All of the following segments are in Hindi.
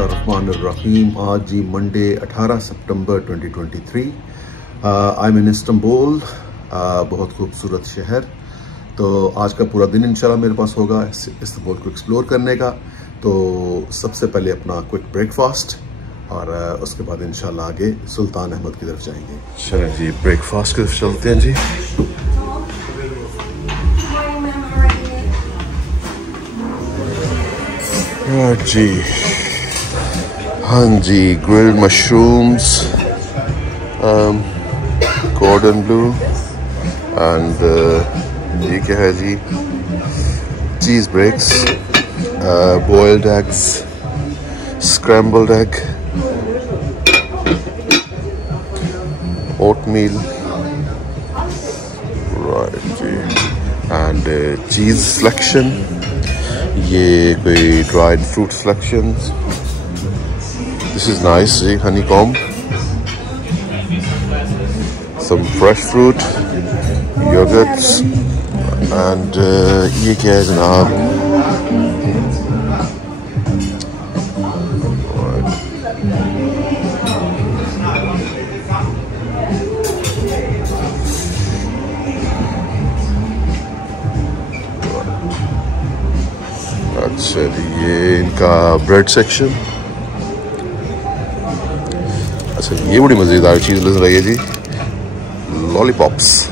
बिस्मिल्लाहिर्रहमानिर्रहीम। आज जी मंडे 18 सितंबर 2023। आई एम इन इस्तांबुल, बहुत खूबसूरत शहर। तो आज का पूरा दिन इंशाल्लाह मेरे पास होगा इस्तांबुल को एक्सप्लोर करने का। तो सबसे पहले अपना क्विक ब्रेकफास्ट और उसके बाद इंशाल्लाह आगे सुल्तान अहमद की तरफ जाएंगे। चलें जी, ब्रेकफास्ट की तरफ चलते हैं जी। जी हाँ जी, grilled mushrooms, cordon bleu and ये क्या है जी, cheese breaks, boiled eggs, scrambled egg, oatmeal, right जी, and cheese selection, ये कोई dried fruit selections, this is nice ji, honeycomb, some fresh fruit, yogurts, and ये क्या है जनाब, अच्छा ये इनका ब्रेड सेक्शन। अच्छा ये बड़ी मज़ेदार चीज़ लग रही है जी, लॉलीपॉप्स।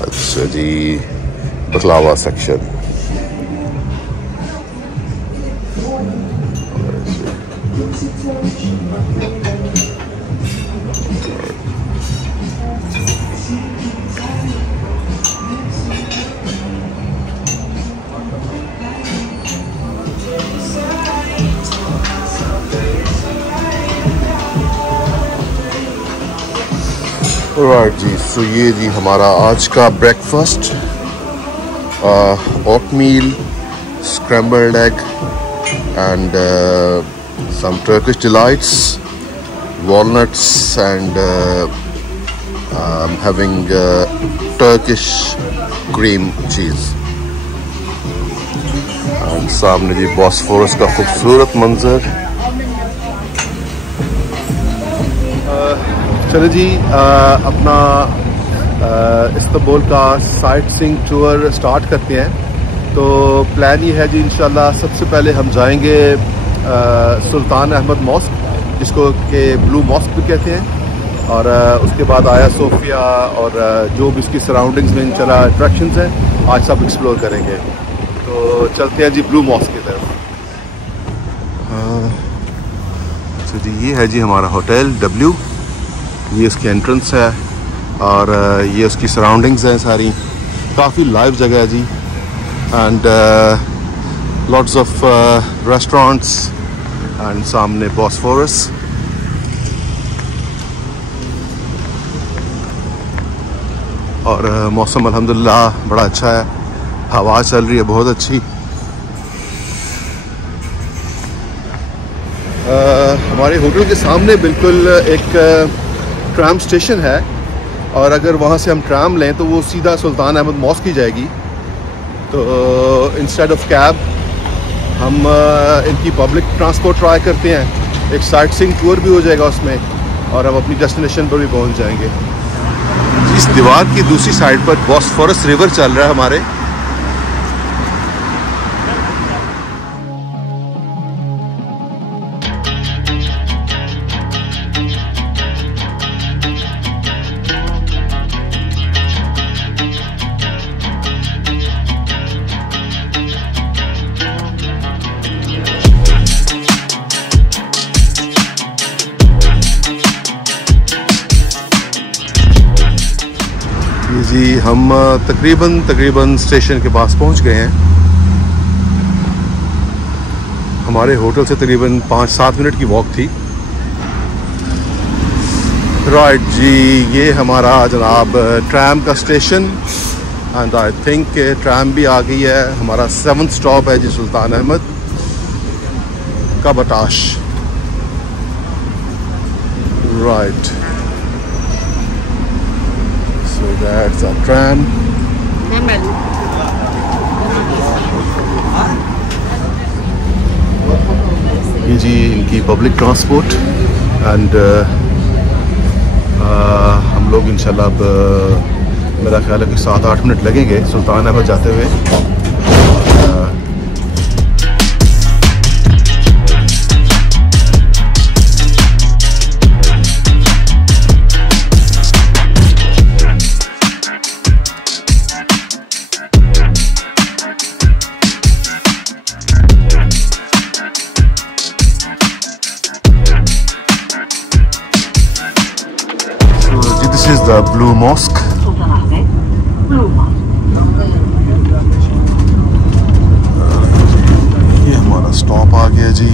अच्छा जी, बकलावा सेक्शन। राइट जी, सो ये जी हमारा आज का breakfast, oatmeal, scrambled egg and some Turkish delights, walnuts and I'm having Turkish cream cheese and सामने जी बॉस्फोरस का खूबसूरत मंजर। चलो जी, अपना इस्तांबुल का साइट सीइंग टूर स्टार्ट करते हैं। तो प्लान ये है जी, इंशाल्लाह सबसे पहले हम जाएंगे सुल्तान अहमद मॉस्क, जिसको के ब्लू मॉस्क भी कहते हैं, और उसके बाद आया सोफिया और जो भी इसकी सराउंडिंग्स में इंशाल्लाह अट्रैक्शंस हैं आज सब एक्सप्लोर करेंगे। तो चलते हैं जी ब्लू मॉस्क की तरफ। तो जी ये है जी हमारा होटल W, ये उसकी एंट्रेंस है और ये उसकी सराउंडिंग्स हैं सारी, काफ़ी लाइव जगह है जी, and lots of restaurants and सामने बॉस्फोरस। और मौसम अल्हम्दुलिल्लाह बड़ा अच्छा है, हवा चल रही है बहुत अच्छी। हमारे होटल के सामने बिल्कुल एक ट्राम स्टेशन है, और अगर वहाँ से हम ट्राम लें तो वो सीधा सुल्तान अहमद मॉस्क की जाएगी। तो इंस्टेड ऑफ कैब हम इनकी पब्लिक ट्रांसपोर्ट ट्राई करते हैं, एक साइट सीइंग टूर भी हो जाएगा उसमें, और हम अपनी डेस्टिनेशन पर भी पहुँच जाएंगे। इस दीवार की दूसरी साइड पर बॉस्फोरस रिवर चल रहा है हमारे। जी हम तकरीबन स्टेशन के पास पहुंच गए हैं। हमारे होटल से तकरीबन 5-7 मिनट की वॉक थी। राइट जी, ये हमारा जनाब ट्राम का station, and I think tram भी आ गई है। हमारा 7th स्टॉप है जी सुल्तान अहमद का बटाश। Right, so that's a tram। जी इनकी पब्लिक ट्रांसपोर्ट एंड हम लोग इंशाल्लाह अब मेरा ख्याल है कि 7-8 मिनट लगेंगे सुल्तान अहमद जाते हुए। This is the Blue Mosque. ये हमारा स्टॉप आ गया जी।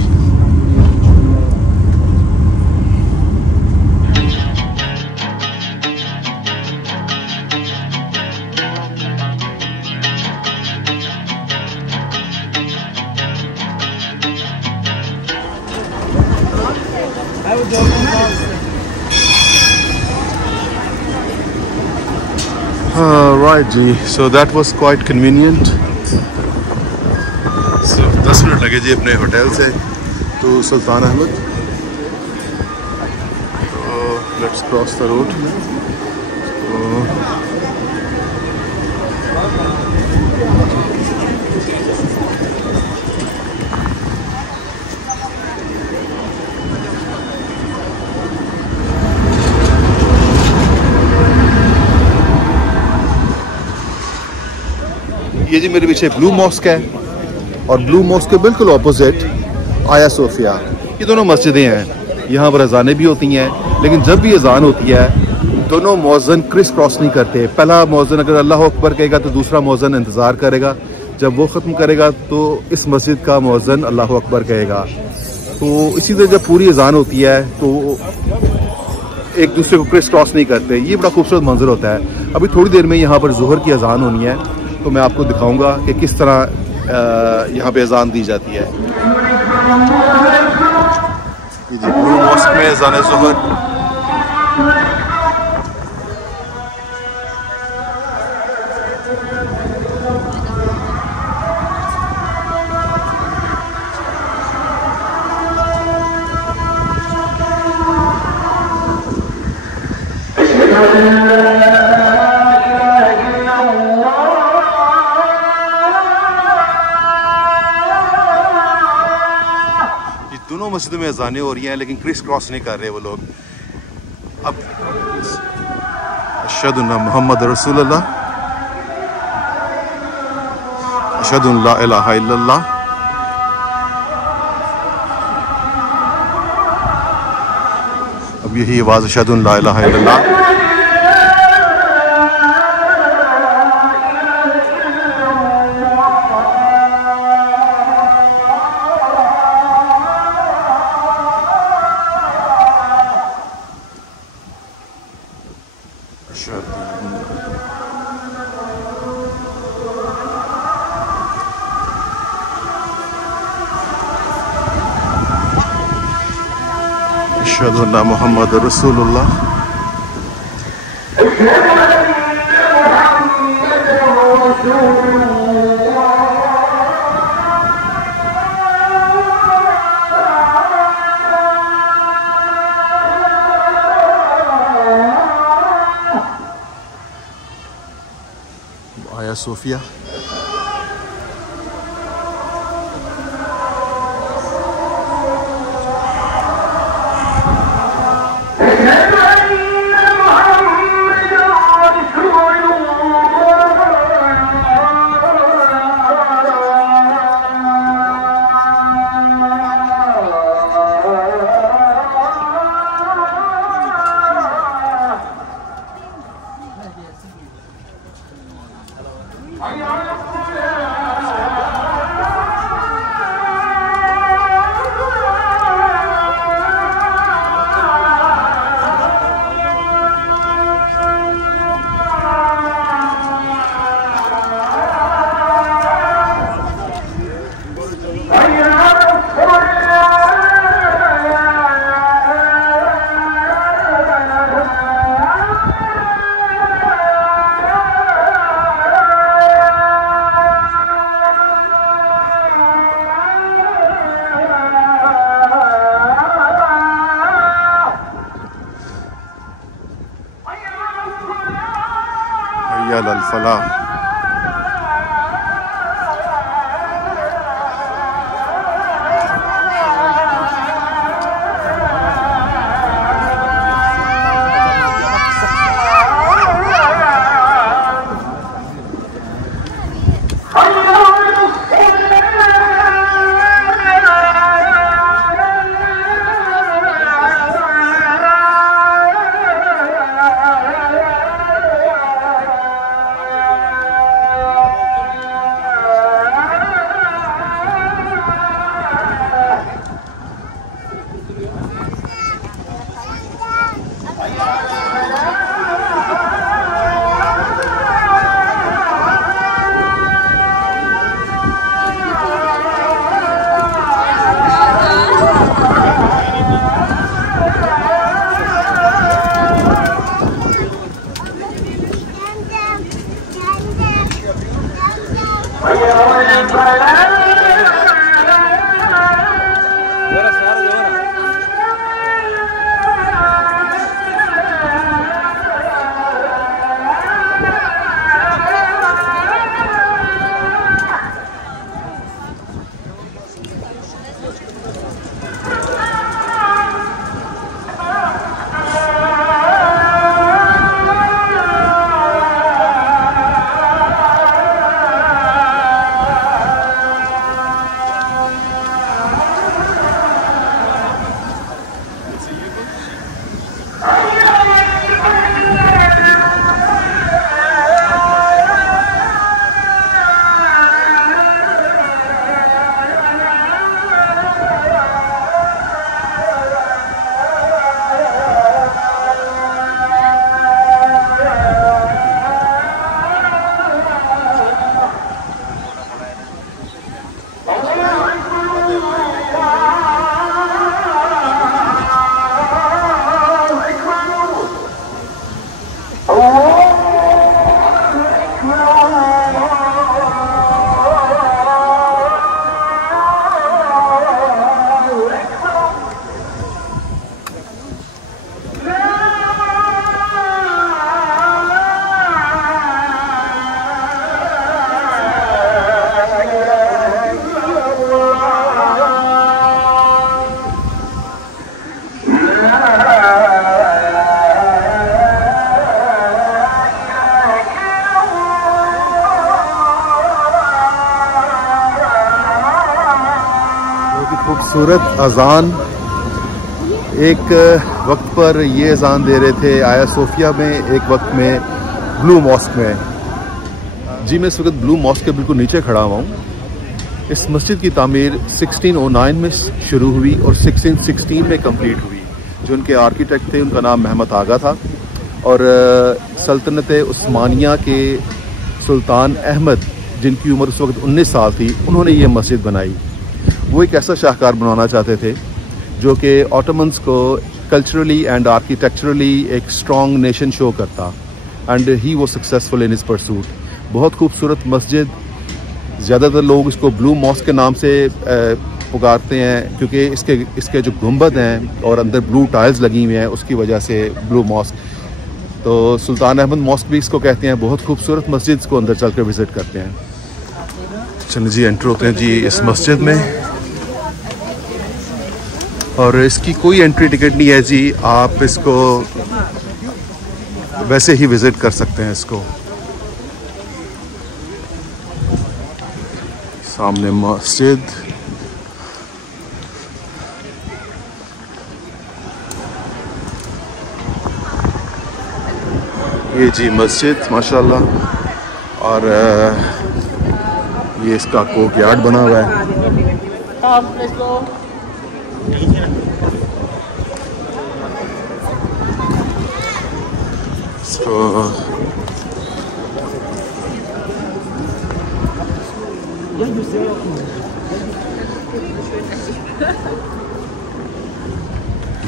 Right जी, so that was quite convenient. So 10 minute लगे जी अपने होटल से to Sultan Ahmad. So let's cross the road. ये जी मेरे पीछे ब्लू मॉस्क है और ब्लू मॉस्क के बिल्कुल ऑपोजिट आया सोफिया। ये दोनों मस्जिदें हैं, यहाँ पर अजानें भी होती हैं, लेकिन जब भी अजान होती है दोनों मौज़न क्रिस क्रॉस नहीं करते। पहला मौज़न अगर अल्लाह अकबर कहेगा तो दूसरा मौज़न इंतज़ार करेगा, जब वो ख़त्म करेगा तो इस मस्जिद का मौज़न अल्लाह अकबर कहेगा। तो इसी तरह जब पूरी अजान होती है तो एक दूसरे को क्रिस क्रॉस नहीं करते। ये बड़ा खूबसूरत मंजर होता है। अभी थोड़ी देर में यहाँ पर ज़ोहर की अजान होनी है, तो मैं आपको दिखाऊंगा कि किस तरह यहाँ पे अजान दी जाती है। ये जी ब्लू मॉस्क में अजान ज़ोहर। दोनों मस्जिदों में अजानें हो रही हैं लेकिन क्रिस क्रॉस नहीं कर रहे वो लोग। अब अशहदु अन्ना मुहम्मद रसूलुल्लाह, अशहदु अन ला इलाहा इल्लल्लाह। अब यही आवाज़ अशहदु अन ला इलाहा इल्लल्लाह। अशहदु अन्ना मुहम्मद रसूलुल्लाह। आया सोफिया। हय्या अल फलाह। खूबसूरत अजान। एक वक्त पर ये अजान दे रहे थे आया सोफिया में, एक वक्त में ब्लू मॉस्क में। जी मैं इस वक्त ब्लू मॉस्क के बिल्कुल नीचे खड़ा हुआ हूँ। इस मस्जिद की तामीर 1609 में शुरू हुई और 1616 में कंप्लीट हुई। जो उनके आर्किटेक्ट थे उनका नाम महमद आगा था और सल्तनत उस्मानिया के सुल्तान अहमद, जिनकी उम्र उस वक्त 19 साल थी, उन्होंने ये मस्जिद बनाई। वो एक ऐसा शाहकार बनाना चाहते थे जो कि ऑटोमन्स को कल्चरली एंड आर्किटेक्चरली एक स्ट्रॉन्ग नेशन शो करता, एंड ही वो सक्सेसफुल इन हिज परसूट। बहुत खूबसूरत मस्जिद, ज़्यादातर लोग इसको ब्लू मॉस्क के नाम से पुकारते हैं क्योंकि इसके जो गुंबद हैं और अंदर ब्लू टाइल्स लगी हुई हैं, उसकी वजह से ब्लू मॉस्क। तो सुल्तान अहमद मॉस्क भी इसको कहते हैं। बहुत खूबसूरत मस्जिद को अंदर चल कर विज़िट करते हैं। चलिए जी एंटर होते हैं जी इस मस्जिद में, और इसकी कोई एंट्री टिकट नहीं है जी, आप इसको वैसे ही विज़िट कर सकते हैं। इसको सामने मस्जिद, ये जी मस्जिद माशाल्लाह, और ये इसका कोर्ट यार्ड बना हुआ है।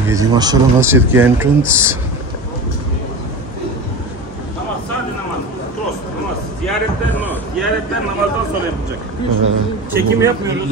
ये जी माशाल्लाह मस्जिद की entrance. Ziyaretler namazdan sonra yapılacak. Çekim yapmıyoruz.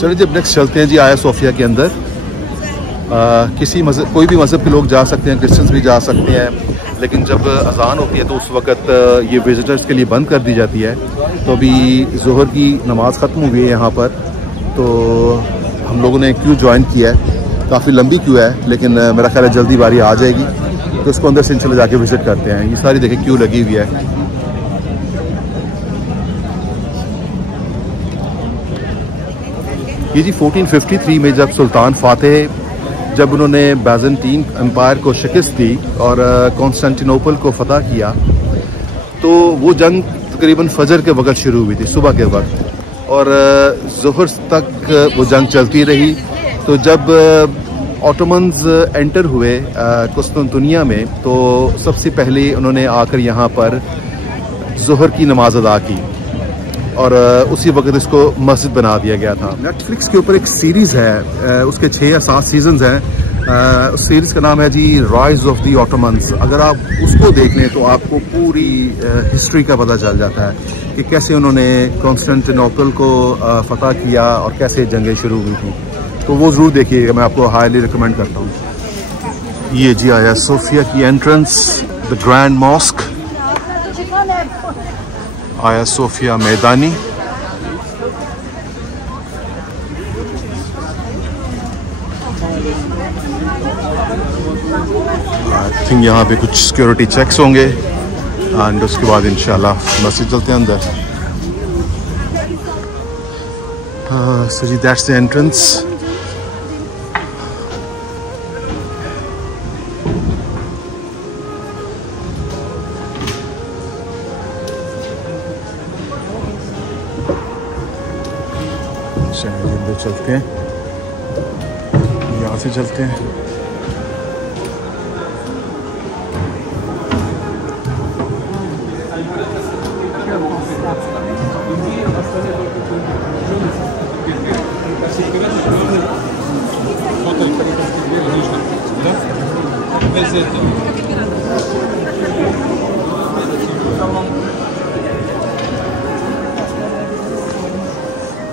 चलिए जब नेक्स्ट चलते हैं जी आया सोफिया के अंदर। किसी मज़हब कोई भी मज़हब के लोग जा सकते हैं, क्रिश्चियंस भी जा सकते हैं, लेकिन जब अजान होती है तो उस वक़्त ये विज़िटर्स के लिए बंद कर दी जाती है। तो अभी ज़ोहर की नमाज़ ख़त्म हुई है यहाँ पर, तो हम लोगों ने क्यू ज्वाइन किया है। काफ़ी लंबी क्यू है, लेकिन मेरा ख्याल है जल्दी बारी आ जाएगी, तो इसको अंदर से इंशाल्लाह जाके विज़िट करते हैं। ये सारी देखिए क्यू लगी हुई है। ये जी 1453 में जब सुल्तान फातेह जब उन्होंने बैजेंटीन एम्पायर को शिकस्त दी और कॉन्स्टेंटिनोपल को फतह किया, तो वो जंग तकरीबन फजर के वक्त शुरू हुई थी, सुबह के वक्त, और ज़ोहर तक वो जंग चलती रही। तो जब ऑटोमन्स एंटर हुए कुस्तुनतुनिया में, तो सबसे पहले उन्होंने आकर यहाँ पर ज़ोहर की नमाज अदा की और उसी वक्त इसको मस्जिद बना दिया गया था। नेटफ्लिक्स के ऊपर एक सीरीज़ है, उसके 6 या 7 सीजन्स हैं। उस सीरीज़ का नाम है जी राइज ऑफ द ऑटोमन्स। अगर आप उसको देख लें तो आपको पूरी हिस्ट्री का पता चल जाता है कि कैसे उन्होंने कॉन्स्टेंटिनोपल को फतह किया और कैसे जंगें शुरू हुई थी। तो वो ज़रूर देखिएगा, मैं आपको हाईली रिकमेंड करता हूँ। ये जी आया सोफिया की एंट्रेंस, द ग्रैंड मॉस्क, आया सोफिया मैदानी। आई थिंक यहाँ पे कुछ सिक्योरिटी चेक्स होंगे एंड उसके बाद इंशाल्लाह मस्जिद चलते हैं अंदर। सो जी दैट्स द एंट्रेंस। अंदर चलते हैं, यहाँ से चलते हैं।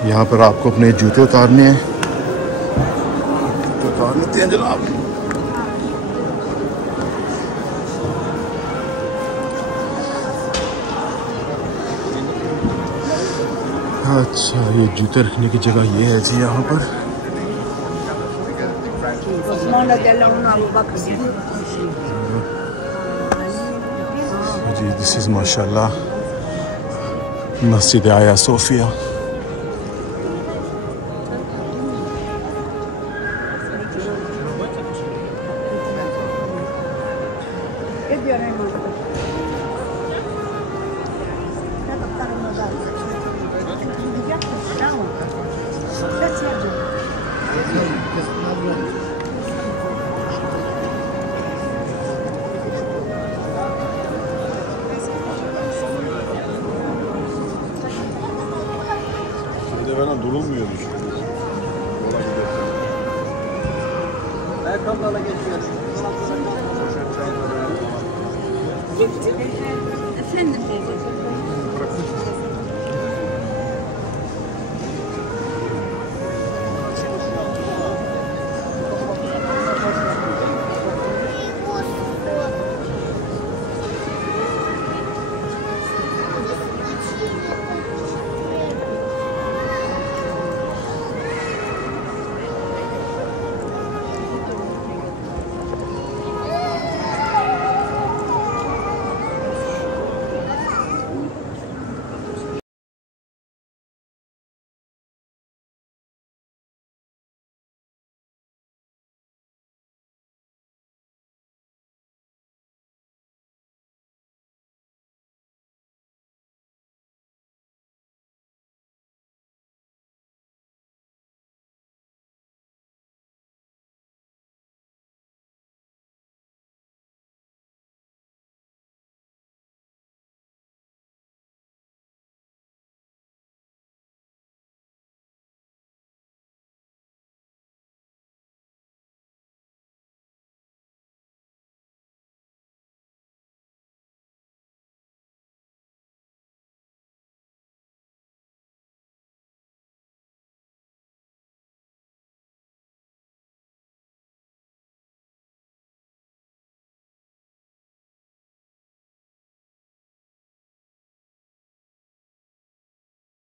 यहाँ पर आपको अपने जूते उतारने हैं, तो उतार लेते हैं जनाब। अच्छा, ये जूते रखने की जगह ये है जी यहाँ पर। जी दिस इज़ माशाल्लाह मस्जिद आया सोफिया।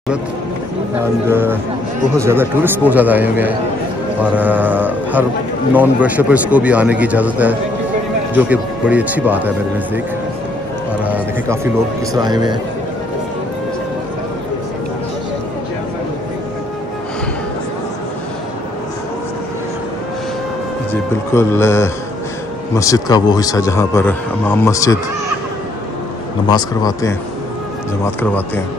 एंड बहुत ज़्यादा टूरिस्ट बहुत ज़्यादा आए हुए हैं और हर नॉन वर्शिपर्स को भी आने की इजाज़त है, जो कि बड़ी अच्छी बात है मेरे नज़दीक। और देखें काफ़ी लोग किस तरह आए हुए हैं। जी बिल्कुल मस्जिद का वो हिस्सा जहाँ पर इमाम मस्जिद नमाज करवाते हैं, जमात करवाते हैं।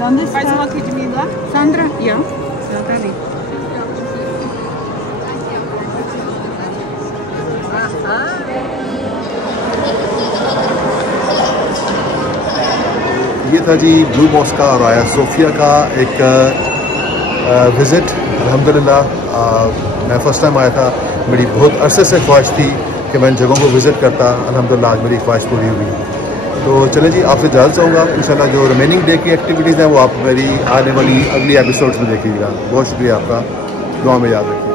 ¿Dónde está? Sandra, ja. Sandra. ये था जी ब्लू मॉस्क का और आया सोफिया का एक विज़िट। अल्हम्दुलिल्लाह मैं फ़र्स्ट टाइम आया था, मेरी बहुत अरसे से ख्वाहिश थी कि मैं इन जगहों को विज़िट करता। अल्हम्दुलिल्लाह आज मेरी ख्वाहिश पूरी हुई। तो चलें जी, आपसे इजाज़त चाहूँगा। इंशाल्लाह जो रिमेनिंग डे की एक्टिविटीज़ हैं वो आप मेरी आने वाली अगली एपिसोड्स में देखिएगा। बहुत शुक्रिया आपका, दुआ में याद रखिए।